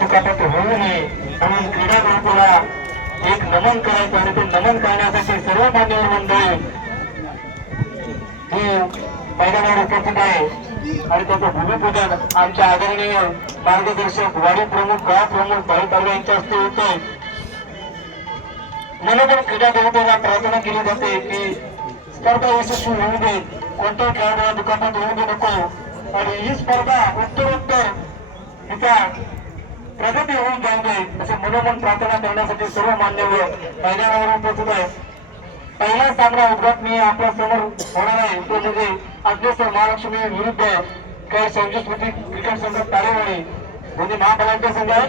दुखापत होऊ नये म्हणून क्रीडा गुरुकुला एक नमन करायचं आणि ते नमन करण्यासाठी सर्व मान्यवर मंडळी ही मैदानावर उपस्थित आहे आणि त्याचं भूमिपूजन आमच्या आदरणीय मार्गदर्शक वाडी प्रमुख गाव प्रमुख भाई तालुका यांच्या हस्ते होते. म्हणून क्रीडा गुरुकुलाला प्रार्थना केली जाते की स्पर्धा यशस्वी होऊ दे, कोणत्याही खेळाडूला दुखापत होऊ दे नको आणि ही स्पर्धा उत्तरोत्तर तिचा प्रगती होऊन जाऊ दे असे मनोमन प्रार्थना करण्यासाठी सर्व मान्यवर मैदानावर उपस्थित आहे. पहिला सामना उद्घाटनीय आपल्या समोर होणार आहे तो म्हणजे अग्रेसर महालक्ष्मी विरुद्ध काही संजय स्मृती क्रिकेट संघ तारेवाडी म्हणजे महाबलांचा संघ आहे.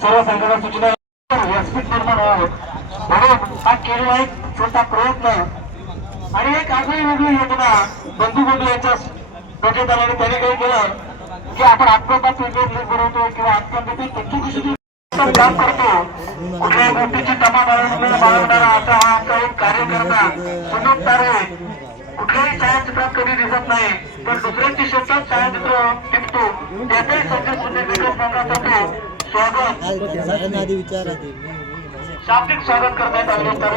सर्व संघाला सूचना व्यासपीठ निर्माण व्हावं म्हणून हा केलेला एक छोटा प्रयत्न आणि एक आगळी वेगळी योजना बंधू बंधू यांच्या डोक्यात आल्याने त्याने काही केलं की आपण आत्महत्या प्रीमियर लीग बनवतो किंवा आत्महत्या काम करतो. कुठल्याही गोष्टीची तमा बाळगणारा असा हा आमचा एक कार्यकर्ता सुनील तारे कुठल्याही छायाचित्रात कधी दिसत नाही पण दुसऱ्यांची शेतात छायाचित्र टिपतो. त्याचाही संघ क्रिकेट संघासाठी स्वागत शाब्दिक स्वागत करण्यात आले तर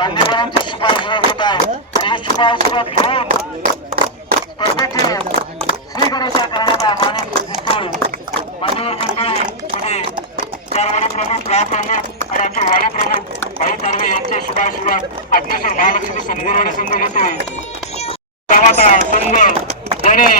मान्यवरांच्या हस्ते शिफारस होत आहे आणि शिफारस घेऊन स्पर्धेचे श्री गणेशा करण्याचा माणूस दिसतोय. मान्यवर मंडळी म्हणजे चारवाडी प्रमुख गाव प्रमुख आणि आमचे वाडी प्रमुख भाई तारवे यांचे शुभाशीर्वाद अग्नेश्वर महालक्ष्मी संघवाडी संघ घेतोय. गावाचा संघ जणे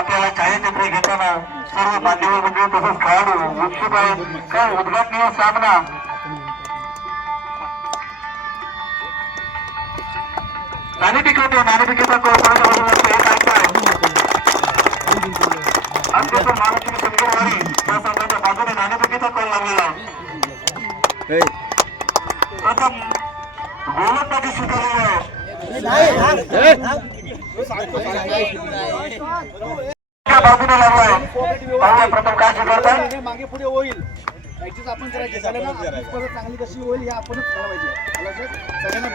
आपल्याला छायाचित्रे घेताना सर्व मान्यवर मंडळी तसंच खेळाडू उत्सुक आहेत. काय उद्घाटनीय सामना नाणेफेकीचा अग्रेसर महालक्ष्मी संघवाडी त्या संघाच्या बाजूने नाणेफेकीचा कॉल लागलेला आहे. प्रथम गोलंदाजी स्वीकारलेली आहे बाजूने लागलाय. प्रथम काय स्वीकारतात मागे पुढे होईल प्रॅक्टिस आपण करायची चांगली कशी होईल हे आपणच ठरवायचे. सगळ्यांना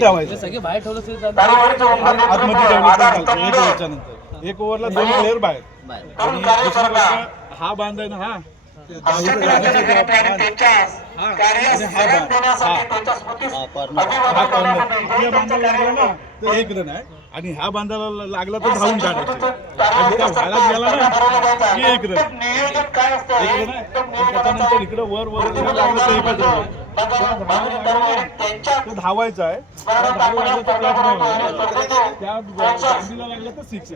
ठेवायचं सगळे बाहेर ठेवलं एक ओव्हरला 2 प्लेअर बाहेर हा बांधाय ना. हा अष्टमी राज्याचे घरातले आणि त्यांच्या कार्यास जन्म देण्यासाठी त्यांच्या स्मृतीस अभिवादन करण्यासाठी त्यांच्या कार्याला एक जण आहे आणि ह्या बांधाला लागला तर धावून काढायचे आणि त्या व्हायला गेला ना की एक जण नियोजन काय असतं एक जण आहे त्याच्यानंतर इकडे वर वर लागलं तर एकच जण आहे. तो धावायचा आहे त्या धावायला लागलं तर क्लास नाही होणार. त्या गांधीला लागलं तर सिक्स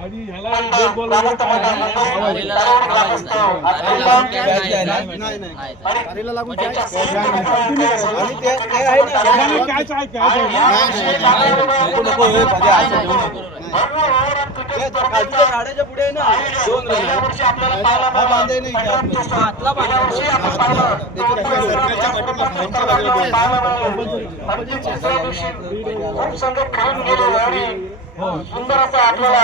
आणि ह्याला एक बॉल वगैरे काय आहे, कॅच आहे कॅच झाडाच्या पुढे ना दोन हा बांधे नाही हातला खूप संघ खेळून गेलेले आणि सुंदर असं आपल्याला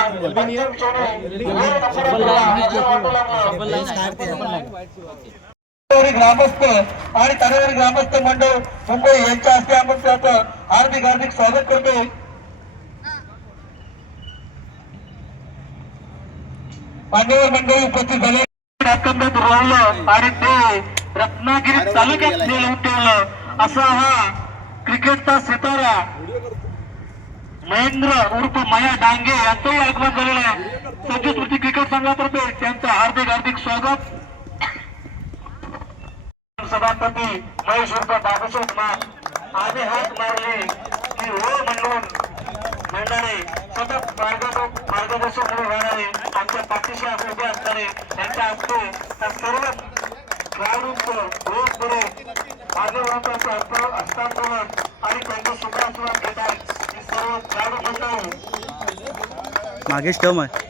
ग्रामस्थ आणि तारेवाडी ग्रामस्थ मंडळ मुंबई यांच्या हस्ते आपण त्याचं हार्दिक हार्दिक स्वागत करतो. मान्यवर मंडळी उपस्थित झाले राहिलं आणि ते रत्नागिरी तालुक्यात नेऊन ठेवलं असा हा क्रिकेटचा सितारा महेंद्र उर्फ माया डांगे यांचंही आगमन झालेलं आहे. संजय स्मृती क्रिकेट संघातर्फे त्यांचं हार्दिक हार्दिक स्वागत. सभापती महेश उर्फ बाबासाहेब मान आधी हात मारले की हो म्हणून म्हणणारे सतत मार्गदर्शक म्हणून राहणारे आमच्या पाठीशी उभे असणारे त्यांच्या हस्ते त्या सर्व खेळाडूंचं रोज पुढे मान्यवरांचं हस्तांतरण आणि त्यांचं शुभाशीर्वाद घेत आहेत. हे सर्व खेळाडू मंडळ मागे स्टम आहे.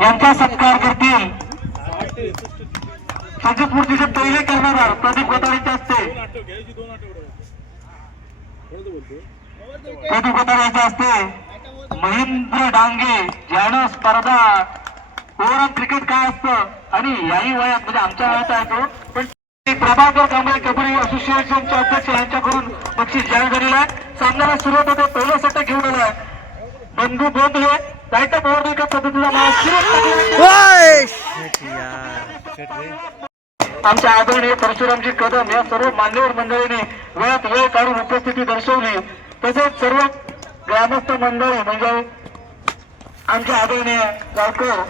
यांचा सत्कार करतील संजय स्मृतीचे पहिले कर्णधार प्रदीप गोताळेचे असते. प्रदीप गोताळेचे असते महेंद्र डांगे ज्यानं स्पर्धा ओव्हरऑल क्रिकेट काय असतं आणि याही वयात म्हणजे आमच्या वयात आहे तो पण प्रभाकर कांबळे कबड्डी असोसिएशनचे अध्यक्ष यांच्याकडून बक्षीस जाहीर झालेलं आहे. सामन्याला सुरुवात होते पहिलं षटक घेऊन आलाय बंधू बोध हे जायच्या पॉवर एका पद्धतीचा आमच्या आदरणीय परशुरामजी कदम या सर्व मान्यवर मंडळीने वेळात वेळ काढून उपस्थिती दर्शवली. तसेच सर्व ग्रामस्थ मंडळी म्हणजे आमच्या आदरणीय गावकर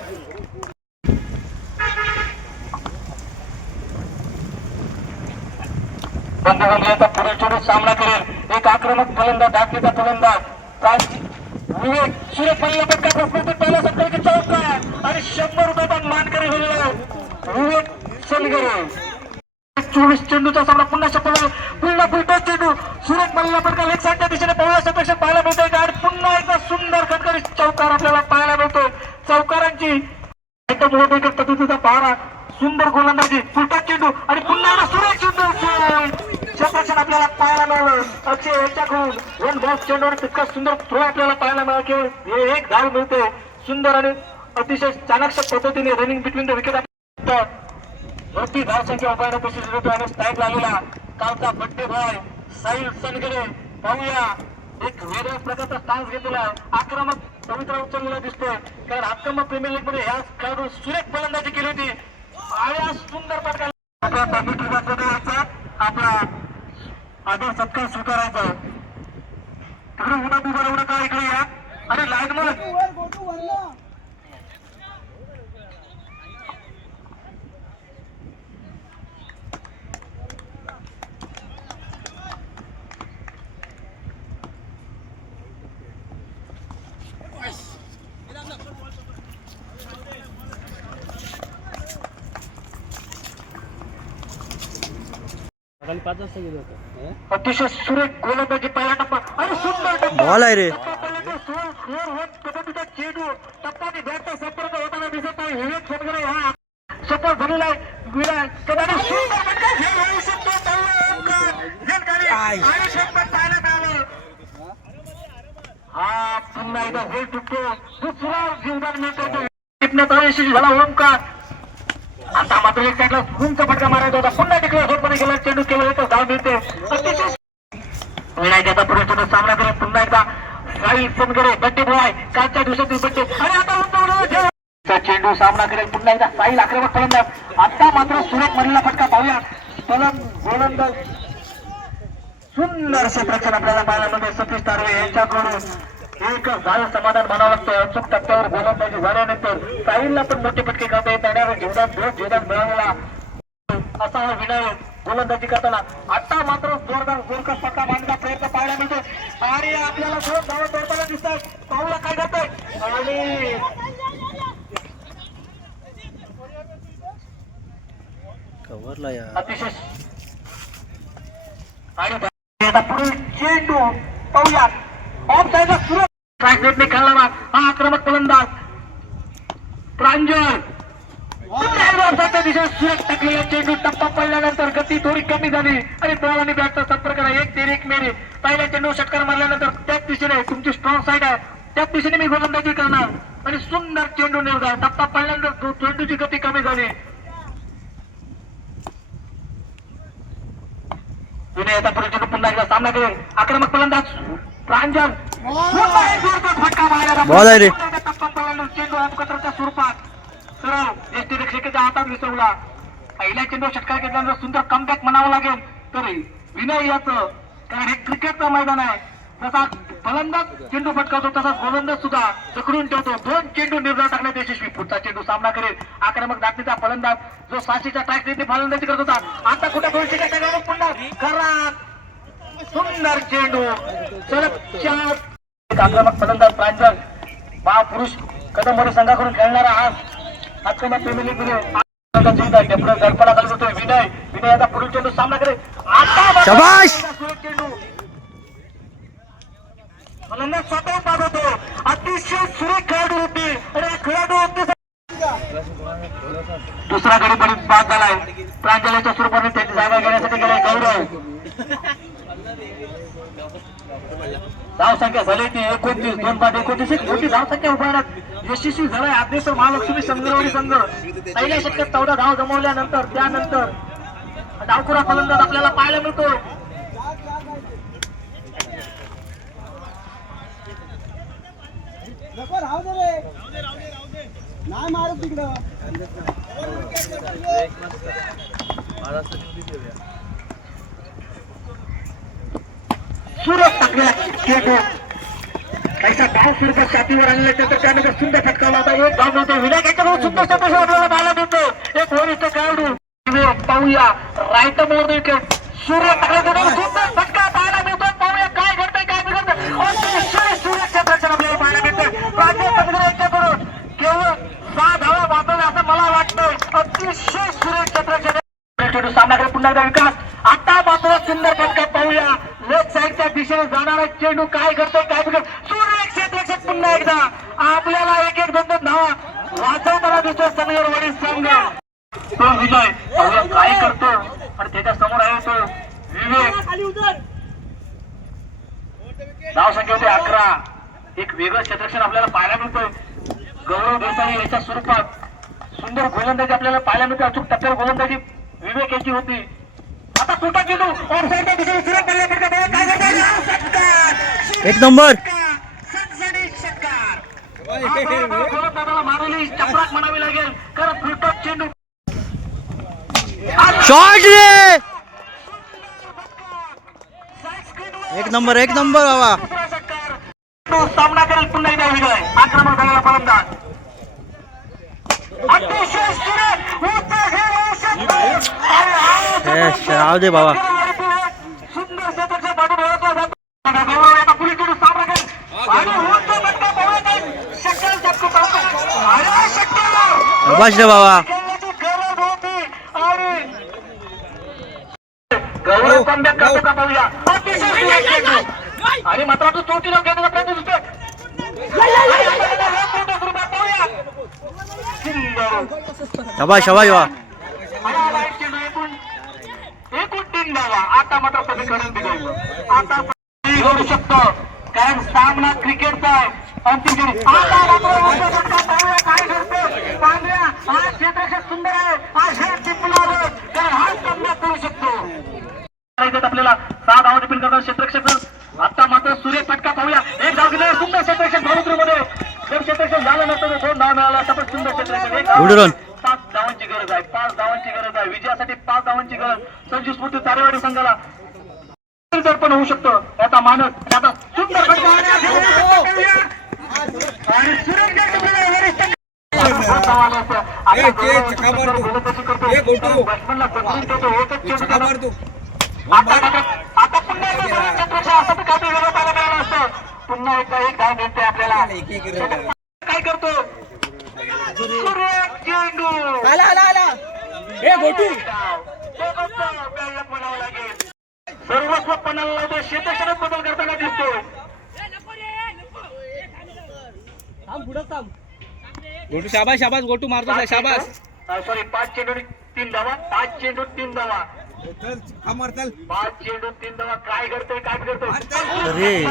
बंधुबांधवांचा पुढे चढून सामना करेल. एक आक्रमक फलंदाज धाकटीचा फलंदाज विवेक सुरेख पहिल्या पटकापासून पहिल्या सत्तरची चौकार आणि 100 रुपये मानकरी झालेला विवेक सलगरे. 24 चेंडूचा सामना पुन्हा पुन्हा फुलटो चेंडू सुरेख पहिल्या पटका लेग साईडच्या दिशेने पहिल्या सत्तर पाहायला मिळतोय आणि पुन्हा एकदा सुंदर खटकरी चौकार आपल्याला पाहायला मिळतोय. चौकारांची पद्धतीचा पहारा सुंदर गोलंदाजी फुलटा चेंडू आणि पुन्हा सुरेख चेंडू क्षेत्रक्षण आपल्याला पाहायला मिळालं. अक्षय याच्याकडून वन बॉक्स चेंडूवर तितका सुंदर थ्रो आपल्याला पाहायला मिळाला. केवळ एक धाव मिळते सुंदर आणि अतिशय चाणक्य पद्धतीने रनिंग बिटवीन द विकेट मोठी धावसंख्या उभारण्यात यशस्वी होतो आणि स्ट्राईक लागलेला कालचा बड्डे बॉय साहिल सनगरे पाहूया एक वेगळ्या प्रकारचा स्टान्स घेतलेला आक्रमक पवित्रा उचललेला दिसतोय कारण आक्रमक प्रीमियर लीग मध्ये ह्या खेळाडू सुरेख फलंदाजी केली होती आणि सुंदर पटका आपला आदर सत्कार स्वीकारायचा. तिकडे उन्हा उभा एवढं का इकडे या आणि लाईन मध्ये अतिशय सुरेख गोलंदाजी पहिला टप्पा आणि सुंदर टप्पा बॉल आहे रे. चेंडू टप्पाने बॅटचा संपर्क होताना दिसत नाही. विवेक सोनगरे हा सफल झालेला आहे. कदाचित सुंदर फटका खेळू शकतो. आणि षटपट पाहायला मिळालं. हा पुन्हा एकदा गोल चुकतो. दुसरा जीवदान मिळतो. टिपण्यात अयशस्वी झाला ओमकार. आता मात्र एक साईडला उंच फटका मारायचा होता. पुन्हा टिकला झोपणे गेला. चेंडू केवळ एकच धाव मिळते. अतिशय विनायकाचा पुढे सामना करत पुन्हा एकदा साई सोनगरे बड्डे बॉय कालच्या दिवसातील बड्डे आणि आता चेंडू सामना करेल पुन्हा एकदा साईल आक्रमक फलंदाज. आता मात्र सुरेख मधला फटका पाहूया. गोलंदाज सुंदर क्षेत्रक्षण आपल्याला पाहायला मिळते. सतीश तारवे यांच्याकडून एक झालं समाधान म्हणावं लागतं. अचूक टप्प्यावर गोलंदाजी झाल्यानंतर साईलला पण मोठे फटके काढता येत नाही. जीवनात मिळालेला असा हा विनायक गोलंदाजी करताना आता मात्र जोरदार जोरकस फटका मारण्याचा प्रयत्न पाहायला मिळतो आणि आपल्याला दोन धावा तोडताना दिसतात. पाहूया काय करतोय आणि कव्हरला या अतिशय आणि आता पुढील चेंडू पाहूया. ऑफ साईडला सुरेश स्ट्राईक रेटने खेळणारा हा आक्रमक फलंदाज प्रांजल. सुरेख टाकलेला चेंडू टप्पा पडल्यानंतर गती थोडी कमी झाली आणि बॉल आणि बॅटचा संपर्क एक मेरे. पहिल्या चेंडू षटकार मारल्यानंतर त्याच दिशेने तुमची स्ट्रॉंग साईड आहे त्याच दिशेने मी गोलंदाजी करणार आणि सुंदर चेंडू निर्धार. टप्पा पडल्यानंतर चेंडूची गती कमी झाली. आता पुढे चेंडू पुन्हा एकदा सामना करेल आक्रमक फलंदाज प्रांजल. फटका मारला बॉल आहे रे. टप्पा पडल्यानंतर चेंडू अपघाताच्या स्वरूपात सरळ एसटी रक्षकाच्या हातात विसरला. पहिल्या चेंडू षटकार घेतल्यानंतर सुंदर कमबॅक म्हणावं लागेल तर विनय याचं. कारण हे क्रिकेटचं मैदान आहे. जसा फलंदाज चेंडू फटकावतो तसा गोलंदाज सुद्धा जखडून ठेवतो. दोन चेंडू निर्धार टाकण्यात यशस्वी. पुढचा चेंडू सामना करेल आक्रमक दाखलीचा फलंदाज जो 600च्या ट्रॅकने फलंदाजी करत होता. आता कुठे 200च्या टॅगावर पुन्हा घरात सुंदर चेंडू सलग 4. आक्रमक फलंदाज प्रांजल महापुरुष कदमवाडी संघाकडून खेळणारा हा आक्रमक प्रेमी गडपडा करतोय विनय. विनय आता पुढील चेंडू सामना करेल. शाबाश. चेंडू फलंदाज स्वतः बाद होतो. अतिशय सुरेख खेळाडू होते आणि खेळाडू होते. दुसरा गडी बरीच बाद झालाय. प्रांजलाच्या स्वरूपाने त्याची जागा घेण्यासाठी गेलाय गौरव. धावसंख्या झाली ती 29. 2 बाद 29 एक मोठी धावसंख्या उभारण्यात यशस्वी झालाय आदेश महालक्ष्मी संगरवाडी संघ. पहिल्या षटकात 14 धाव जमवल्यानंतर त्यानंतर डावखुरा फलंदाज आपल्याला पाहायला मिळतो. नाही मारू तिकडं. सुरेख टाकलेला चेंडू कैसा धाव स्वरूपात छातीवर आणल्यानंतर त्यानंतर सुंदर फटकावला होता. एक धाव मिळतो. विनायक याच्याकडून सुंदर क्षेत्र आपल्याला पाहायला मिळतो. एक वरिष्ठ खेळाडू पाहूया राईट मोर विकेट. सुरेख टाकल्यानंतर सुंदर फटका पाहायला मिळतो. पाहूया काय घडतंय काय बिघडतंय. अतिशय सुरेख क्षेत्र आपल्याला पाहायला मिळतंय. प्रांजल यांच्याकडून केवळ 6 धावा वाचवल्या असं मला वाटतंय. अतिशय सुरेख क्षेत्र सामना करत पुन्हा एकदा विकास. आता मात्र सुंदर फटका पाहूया. लेफ्ट साईडच्या दिशेने जाणारा चेंडू काय करतोय काय बिघड. सुरेख क्षेत्र पुन्हा एकदा आपल्याला 1-1 2-2 धावा वाचवताना दिसतो संगरवाडी संघ. तो विजय काय करतो आणि त्याच्या समोर आहे तो विवेक. धावसंख्या होते 11. एक वेगळं क्षेत्रक्षण आपल्याला पाहायला मिळतोय. गौरव देसाई याच्या स्वरूपात सुंदर गोलंदाजी आपल्याला पाहायला मिळते. अचूक टप्प्यावर गोलंदाजी विवेक याची होती. आता कुठं चेंडू ऑफसाईडच्या दिशेने सुरेख पडला फटका. काय करतो एक नंबर. गोलंदाजाला मारलेली चपराक म्हणावी लागेल कारण फुलटॉप चेंडू. शॉट रे. एक नंबर एक नंबर बाबा. सामना करेल पुन्हा एकदा विजय. आक्रमक झालेला फलंदाज अतिशय राहू दे बाबा. सुंदर क्षेत्राच्या बाजूने ओळखला जातो. आता पुढील चेंडू सामना करेल आणि उंच फटका पाहूया. शक्कल चटकू शाबाश रे बाबा. गरज होती आणि गौरव कमबॅक करतो का पाहूया. अतिशय सुरेख चेंडू आणि मात्र तो चोटीला घेण्याचा प्रयत्न दिसतोय. शबाश शबाश वा एकूण 3 धावा. आता मात्र समीकरण बिघडलं. आता घडू शकतो कारण सामना क्रिकेटचा आहे. अंतिम फेरी. आता मात्र पाहूया काय घडतं. पांढऱ्या हा क्षेत्ररक्षक सुंदर आहे. हा खेळ टिपणार कारण हा सामना करू शकतो. आपल्याला 6 धावा डिपेंड करतात क्षेत्ररक्षक. आता मात्र सूर्य फटका पाहूया. एक धाव गेल्यावर सुंदर क्षेत्ररक्षक भाऊत्रीमध्ये जर क्षेत्ररक्षक झालं नसतं तर 2 धाव मिळाला असता. पण सुंदर क्षेत्ररक्षक. Good run. 5 धावांची गरज आहे. 5 धावांची गरज आहे. विजयासाठी 5 धावांची गरज. संजू स्फूर्ती तारेवाडी संघाला पण होऊ शकतं. याचा मानस आता सुंदर फटका आणि सुरेश आता पुन्हा पुन्हा एकदा एक धाव मिळते आपल्याला. काय करतो सुरेश चेंडू म्हणावं लागेल. सर्वस्व पणाला लावतो. क्षेत्रक्षणात बदल करताना दिसतोय. गोटू शाबास शाबास गोटू मारतो शाबास. सॉरी 5 चेंडू 3 धावा. 5 चेंडू 3 धावा. 5 चेंडू 3 धावा. काय करतोय काय करतोय अरे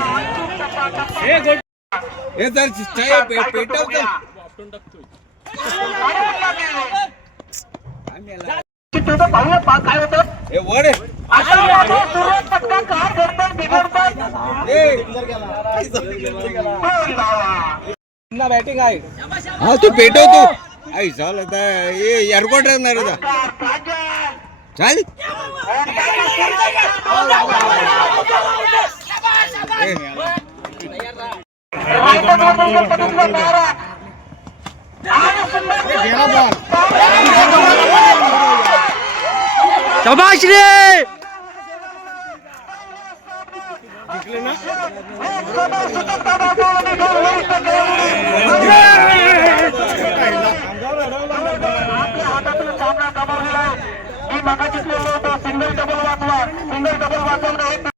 पाहूया काय होतं. आता सुरुवात फटका काय करतात बिघडतात. बॅटिंग आहे. हा तू पेटव तू आई चाल आता एअरपोर्ट राहणार होता चाल शबाश रे. हातातून सामना गमावलेला आहे. मी मगाची सिंगल डबल वाचला. सिंगल डबल वाचवलं.